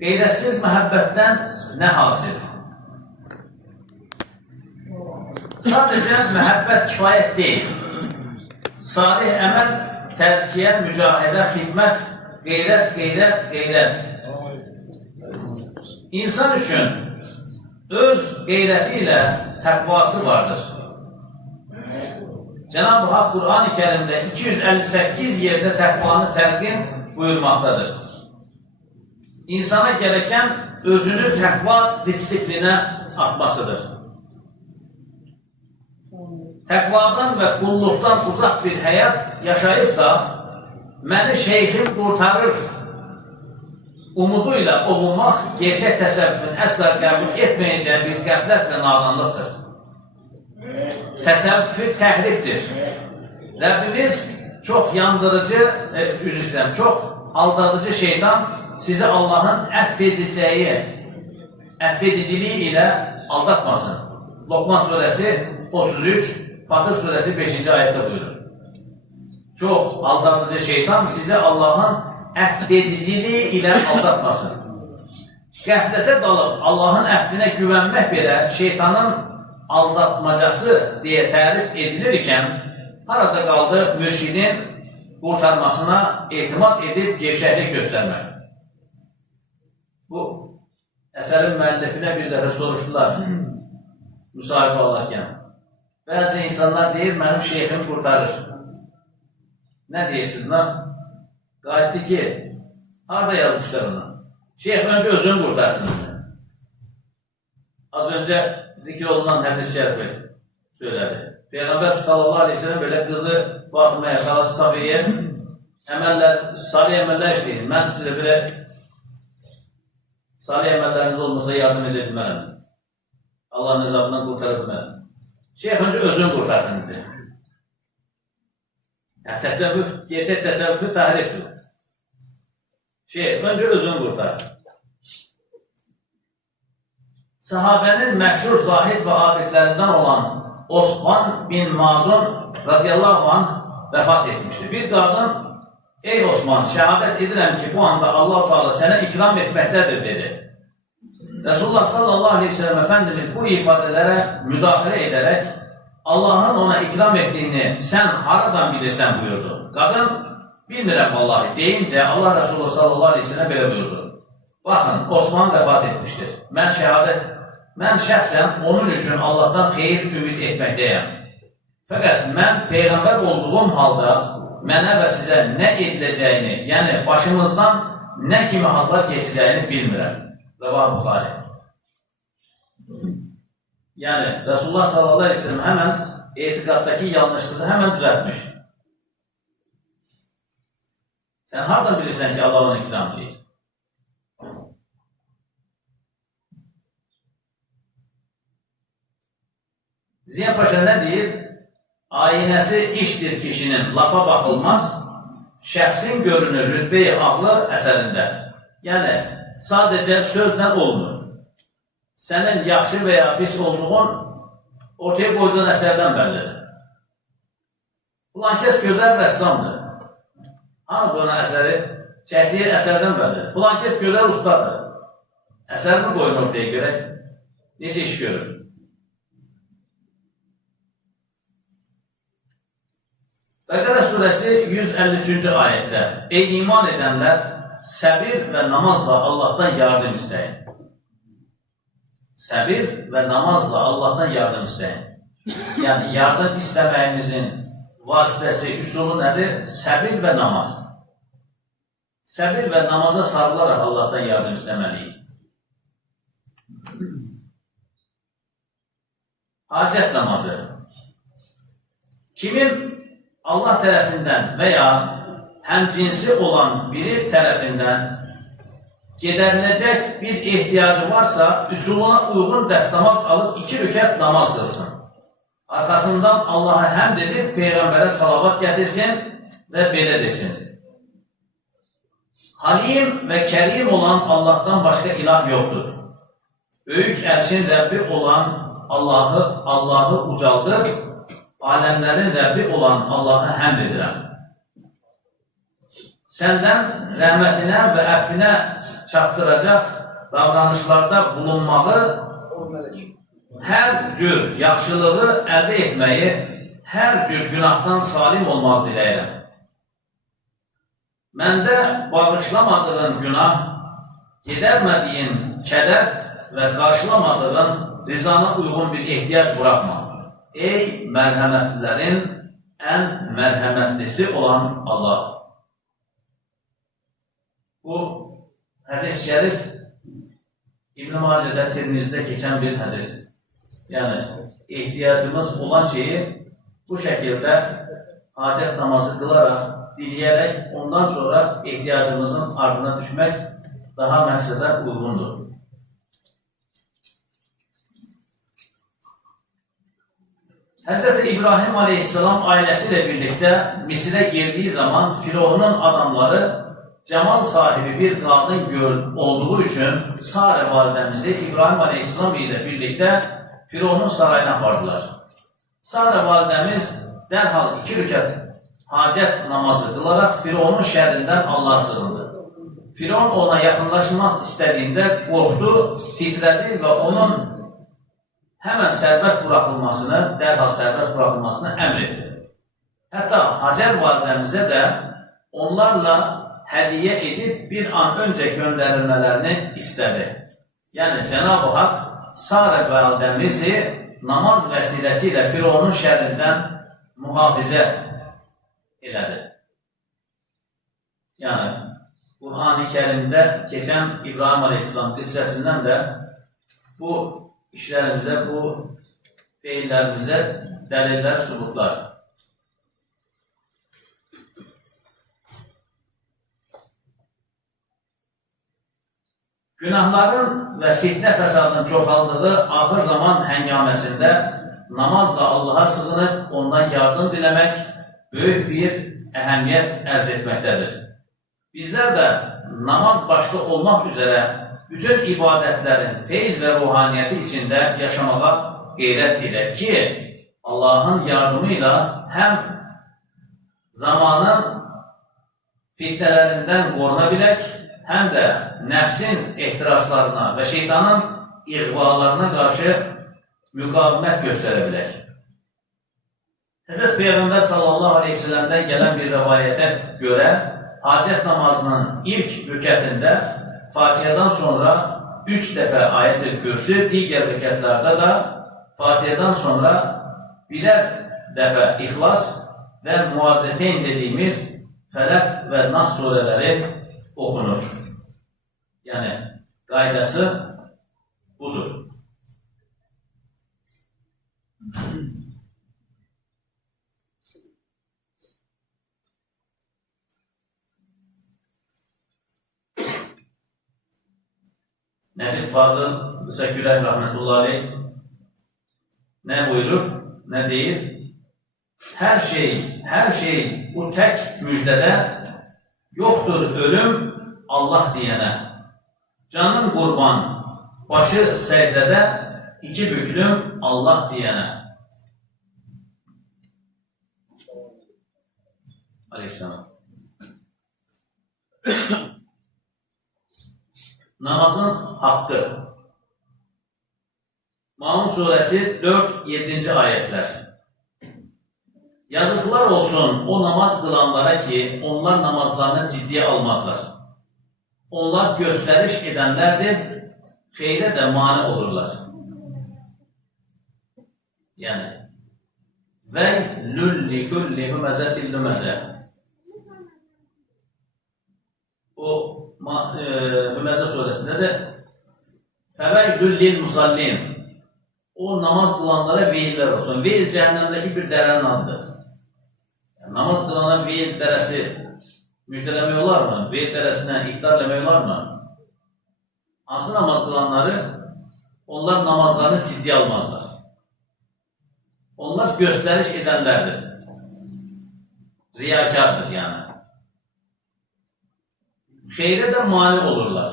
Qeyrətsiz məhəbbətdən nə hasil? Sadəcə məhəbbət kifayət deyil. Salih əməl, təzkiyə, mücahidə, xidmət, qeyrət. İnsan üçün öz qeyrəti ilə təqvası vardır. Cenab-ı Hak Qur'an-ı Kerim'de 258 yerde təqvanı təlqin buyurmaqdadır. İnsana gereken özünü təqva disiplinə atmasıdır. Təqvadan və qulluqdan uzaq bir həyat yaşayıb da məni şeyxim qurtarır umuduyla ovunmaq gerçək təsəvvürün əsla qəbul etməyəcəyi bir qəflət və nadanlıqdır. Təsəvvüfü təhrifdir. Rəbbimiz çox yandırıcı, çox aldadıcı şeytan sizi Allahın əffediciliği ilə aldatmasın. Lokman surəsi 33, Fatır surəsi 5-ci ayətdə buyurur. Çox aldadıcı şeytan sizi Allahın əffediciliği ilə aldatmasın. Qəflətə dalıb Allahın əfvinə güvənmək belə şeytanın aldatmacası deyə tərif edilirkən, harada qaldı mürşidin qurtarmasına etimad edib gevşəklik göstərmək. Bu əsərin müəllifinə bir dəfə soruşdular, müsahibə olarkən. Bəzi insanlar deyir, mənim şeyxim qurtarır. Nə deyirsiniz lan? Qayıtdı ki, harada yazmışlar onu? Şeyx öncə özünü qurtarsın. Az öncə zikr olunan hədis-i şərifi söylədi. Peyğəmbər sallallahu aleyhi ve sellem belə qızı Fatıməyə, xalası Safiyyəyə salih əməllər işləyin. Mən sizə belə salih əməlləriniz olmasa yardım edə bilmərəm. Allahın nizabından qurtara bilmərəm. Şeyx öncə özünü qurtarsın dedi. Gerçək təsəvvüfü təhrifdir. Şeyx öncə özünü qurtarsın. Sahabənin məşhur zahid və abidlərindən olan Osman bin Mazun radiyallahu anh vəfat etmişdir. Bir qadın, ey Osman, şəhadət edirəm ki, bu anda Allah-u Teala sənə ikram etməkdədir, dedi. Resulullah sallallahu aleyhi ve sellem Efendimiz bu ifadələrə müdaxilə edərək Allahın ona ikram etdiyini sən haradan bilirsən buyurdu. Qadın, bilmirəm vallahi, deyincə Allah Resulullah sallallahu aleyhi ve sellem belə buyurdu. Baxın, Osman vəfat etmişdir. Mən şəxsən onun üçün Allahdan xeyir ümid etməkdəyəm. Fəqət mən Peyğəmbər olduğum halda mənə və sizə nə ediləcəyini, yəni başımızdan nə kimi hallar keçəcəyini bilmirəm. Rəvah Buxari. Yəni, Resulullah sallallahu aleyhi ve sellem həmən etiqaddakı yanlışlığı həmən düzəltmiş. Sən hardan bilirsən ki, Allah ona ikram deyir? Ziya Paşa nə deyir? Ayinəsi işdir kişinin, lafa baxılmaz, şəxsin görünür, rütbə-i ağlı əsərində. Yəni, sadəcə sözlə olmur. Sənin yaxşı və ya pis olduğun ortaya qoyduğun əsərdən bəllidir. Filankəs gözəl rəssamdır. Hanı ona əsəri? Çəkdiyi əsərdən bəllidir. Filankəs gözəl ustadır. Əsərini qoyun ortaya görək. Necə iş görür? Bəqərə surəsi 153-cü ayətdə ey iman edənlər, səbir və namazla Allahdan yardım istəyin. Səbir və namazla Allahdan yardım istəyin. Yəni, yardım istəməyimizin vasitəsi, üsulu nədir? Səbir və namaz. Səbir və namaza sarılaraq Allahdan yardım istəməliyik. Hacət namazı. Kimin Allah tərəfindən və ya həmcinsi olan biri tərəfindən gedəriləcək bir ehtiyacı varsa, üsuluna uyğun dəstəmaz alıb 2 rükət namaz qılsın. Arxasından Allaha həmd edib, Peyğəmbərə salavat gətirsin və belə desin. Halim və Kərim olan Allahdan başqa ilah yoxdur. Böyük ərşin Rəbbi olan Allahı ucaldır, aləmlərin Rəbbi olan Allaha həmd edirəm. Səndən rəhmətinə və əfvinə çatdıracaq davranışlarda bulunmağı, hər cür yaxşılığı əldə etməyi, hər cür günahdan salim olmaq diləyirəm. Məndə bağışlamadığın günah, gedərmədiyin kədər və qarşılamadığın rizana uyğun bir ehtiyac buraxma. Ey mərhəmətlilərin ən mərhəmətlisi olan Allah. Bu hədis şərif İbn-i Macədə, Tirmizdə keçən bir hədis. Yəni, ehtiyacımız olan şeyi bu şəkildə hacət namazı qılaraq, diləyərək, ondan sonra ehtiyacımızın ardına düşmək daha məqsədə uyğundur. Hz. İbrahim Aleyhisselam ailəsi ilə birlikdə Misirə girdiyi zaman Firavunun adamları cəmal sahibi bir qadın olduğu üçün Sara validəmizi İbrahim Aleyhisselam ilə birlikdə Firavunun sarayına apardılar. Sara validəmiz dərhal 2 rükət hacət namazı qılaraq Firavunun şərrindən Allah'a sığındı. Firavun ona yaxınlaşmaq istədiyində qorxdu, titrədi və onun həmən sərbəst buraxılmasını, dərhal sərbəst buraxılmasını əmr etdi. Hətta Hacər validəmizə də onlarla hədiyyə edib bir an öncə göndərilmələrini istədi. Yəni, Cənab-ı Hak Sara validəmizi namaz vəsiləsi ilə Firavunun şərrindən mühafizə elədi. Yəni, Qur'an-ı Kərimdə keçən İbrahim Aleyhisselam qissəsindən də bu işlərimizə, bu feillərimizə dəlillər, sübutlar. Günahların və fitnə fəsadının çoxaldığı axır zaman həngaməsində namazla Allaha sığınıb, ondan yardım diləmək böyük bir əhəmiyyət ərz etməkdədir. Bizlər də namaz başda olmaq üzrə bütün ibadətlərin feyz və ruhaniyyəti içində yaşamağa qeyrət edək ki, Allahın yardımı ilə həm zamanın fitnələrindən qoruna bilək, həm də nəfsin ehtiraslarına və şeytanın iğvalarına qarşı müqavimət göstərə bilək. Hz. Peyğəmbər sallallahu aleyhi ve sellem'dən gələn bir rəvayətə görə hacət namazının ilk rükətində Fatihədən sonra 3 dəfə ayət-i kürsü, digər rükətlərdə də Fatihədən sonra birər dəfə İxlas və Muazzəteyn dediyimiz Fələq və Nas surələri oxunur. Yəni, qaydası budur. Nəcib Fazıl Qısakürək rəhmətullahi nə buyurur, nə deyir? Hər şey bu tək müjdədə yoxdur ölüm Allah deyənə. Canım qurban, başı səcdədə, 2 büklüm Allah deyənə. Aleykümselam. Namazın haqqı. Maun surəsi 4-7-ci ayətlər. Yazıqlar olsun o namaz qılanlara ki, onlar namazlarını ciddiyə almazlar. Onlar göstəriş edənlərdir, xeyrə də mane olurlar. Yəni, vəylül likulli hüməzətil lüməzə. O Hüməzə surəsində də Fəvəylül lil musallin. O namaz qılanlara veyillər olsun. Veyil cəhənnəmdəki bir dərənin adıdır. Yəni, namaz qılana veyil dərəsi müjdələmək olar mı? Veyil dərəsindən iqtar eləmək olar mı? Hansı namaz qılanları? Onlar namazlarını ciddi almazlar. Onlar göstəriş edənlərdir. Riyakardır yəni. Xeyrə də mani olurlar.